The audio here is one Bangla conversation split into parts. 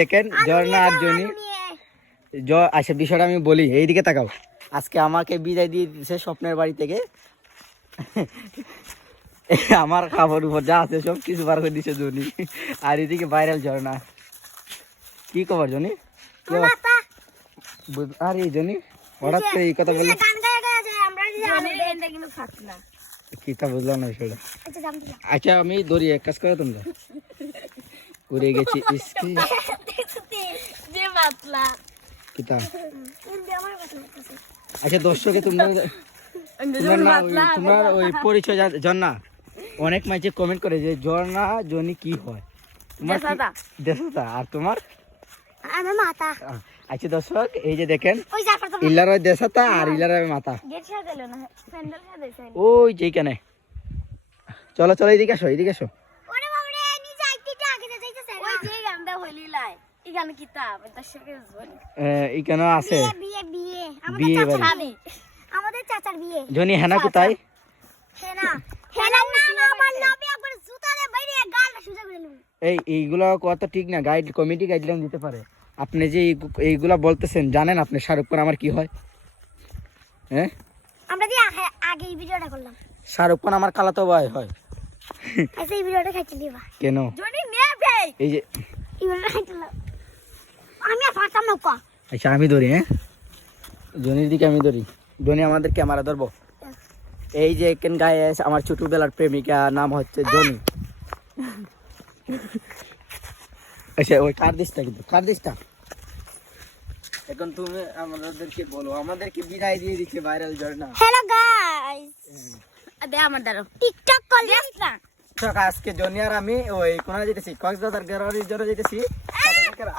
দেখেন ঝর্ণা আর জনি। জ আচ্ছা বিষয়টা আমি বলি এইদিকে তাকাও। আজকে আমাকে বিদায় দিয়ে দিচ্ছে স্বপ্নের বাড়ি থেকে। আমার খাবার উপর যা আছে সব কিছু বার করে দিছে জনি। আর এদিকে ভাইরাল ঝর্ণা কি খবর জনি? আর এই জনি হঠাৎ করে এই কথা বললে। কি তা বুঝলাম না বিষয়টা। আচ্ছা আমি ধরি এক কাজ করে তোমরা। উড়ে গেছি যে কিতা আচ্ছা দর্শকে তোমরা তোমরা ওই- পরিচয় জান- জানা অনেক মাঝে কমেন্ট করে যে ঝর্ণা জনি কি হয় তোমার। দেশাদা আর তোমার আচ্ছা দর্শক এই যে দেখেন ইলার দেশাতা আর ইলার সাজাইছে ওই যে এখানে চলো চলো এইদিকে আসো এইদিকে আসো কিতাব এখানে আছে। বিয়ে বিয়ে বিয়ে। বাড়ি। আমাদের চাচার বিয়ে। জনি হেনা কোথায়? হেনা। হেনা নাম আমার নবী একবার জুতা দিয়ে বাইরে গালটা সুজা করে নিল এই এইগুলো কত ঠিক না। গাইড কমিটি গাইডলাইন দিতে পারে। আপনি যে এই- এইগুলা বলতেছেন জানেন আপনি শাহরুখ খান আমার কি হয়? হ্যাঁ? আমরা যে আগে- আগে এই ভিডিওটা করলাম। শাহরুখ খান আমার কালাতো ভাই হয়। আচ্ছা এই ভিডিওটা খাইতে দিবা। কেন? জনি এই যে আমি পারতাম আচ্ছা আমি ধরি হ্যাঁ? জনির দিকে আমি ধরি। জনি আমাদের ক্যামেরা ধরবো? এই যে এখান গায়ে আমার ছোটবেলার প্রেমিকা নাম হচ্ছে জনি। আচ্ছা ওই কার দিসটা কিন্তু? কার দিসটা এখন তুমি আমাদেরকে বলো আমাদেরকে বিদায় দিয়ে দিচ্ছে ভাইরাল ঝর্ণা হ্যালো গাইস দে আমার দ্বারা। টিকটক করলে না দর্শক, আজকে জনি আর আমি ওই কোনা যেতেছি কক্সবাজার গ্যালারির জন্য যেতেছি।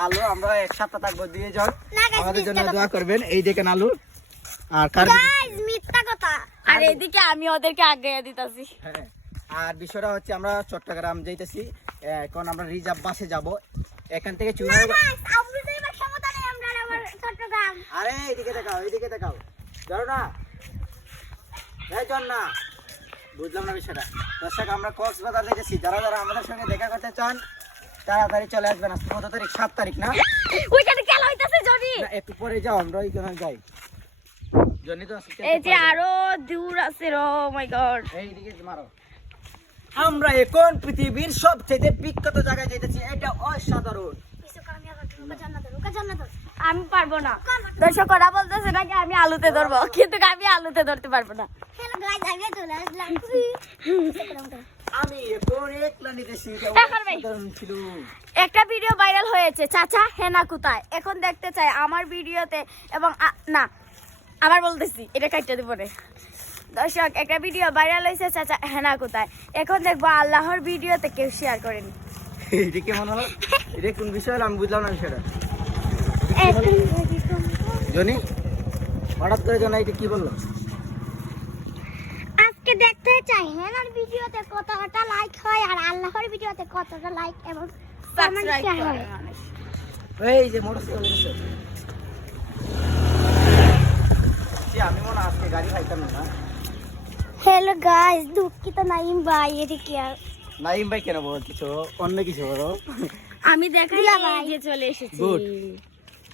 আলু আমরা এক সপ্তাহ থাকব দিয়ে জন আমাদের জন্য দোয়া করবেন এই দেখেন আলু। আর কার মিথ্যা কথা। আর এদিকে আমি ওদেরকে আগে দিতাছি। হ্যাঁ আর বিষয়টা হচ্ছে আমরা চট্টগ্রাম যাইতেছি। এখন আমরা রিজার্ভ বাসে যাব। এখান থেকে চুরি আর এইদিকে দেখাও এইদিকে দেখাও। ধরো না। জন না বুঝলাম না বিষয়টা। দর্শক আমরা কক্সবাজার দেখেছি। যারা যারা আমাদের সঙ্গে দেখা করতে চান তাড়াতাড়ি চলে আসবেন। আজকে কত তারিখ? সাত তারিখ না? ওইখানে খেলা হইতাছে জনি। না, একটু পরে যাও আমরা ওইখানে যাই। জনি তো এই যে আরও দূর আছে রো মাই গড এইদিকে মারো। আমরা এখন পৃথিবীর সবচেয়ে বিখ্যাত জায়গায় যাইতেছি। এটা অসাধারণ। কিছু কামি আবার রুকা জান্নাত রুকা জান্নাত আমি পারব না। দর্শক ওরা বলতেছে নাকি আমি আলুতে ধরবো কিন্তু আমি আলুতে ধরতে পারব না। একটা ভিডিও ভাইরাল হয়েছে চাচা হেনা কোথায়? এখন দেখতে চাই আমার ভিডিওতে এবং না আবার বলতেছি এটা কাটতে দিব রে। দর্শক একটা ভিডিও ভাইরাল হয়েছে চাচা হেনা কোথায়? এখন দেখব আল্লাহর ভিডিওতে কেউ শেয়ার করেনি। এটা কেমন হলো? এটা কোন বিষয় হলো? আমি বুঝলাম না বিষয়টা। জনি হঠাৎ করে জানা এটা কি বলল? আজকে দেখতে চাই। হেনার ভিডিওতে কতটা লাইক হয় আর আল্লাহর ভিডিওতে কতটা লাইক এবং কমেন্ট শেয়ার হয়? এই যে মোটরসাইকেল আমি মনে আজকে গাড়ি খাইতাম না। হ্যালো গাইস দুঃখিত নাইম ভাই এদিকে আর? নাইম ভাই কেন বলো কিছু? অন্য কিছু বলো। আমি দেখাই চলে এসেছি.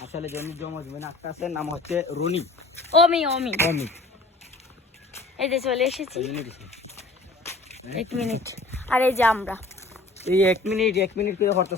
আসলে জমি জমজ বোন একটা আছে নাম হচ্ছে রনি। ওমি ওমি অমি। এই যে চলে এসেছি। এক মিনিট। আর এই যে আমরা। এই এক মিনিট এক মিনিট করে হরতে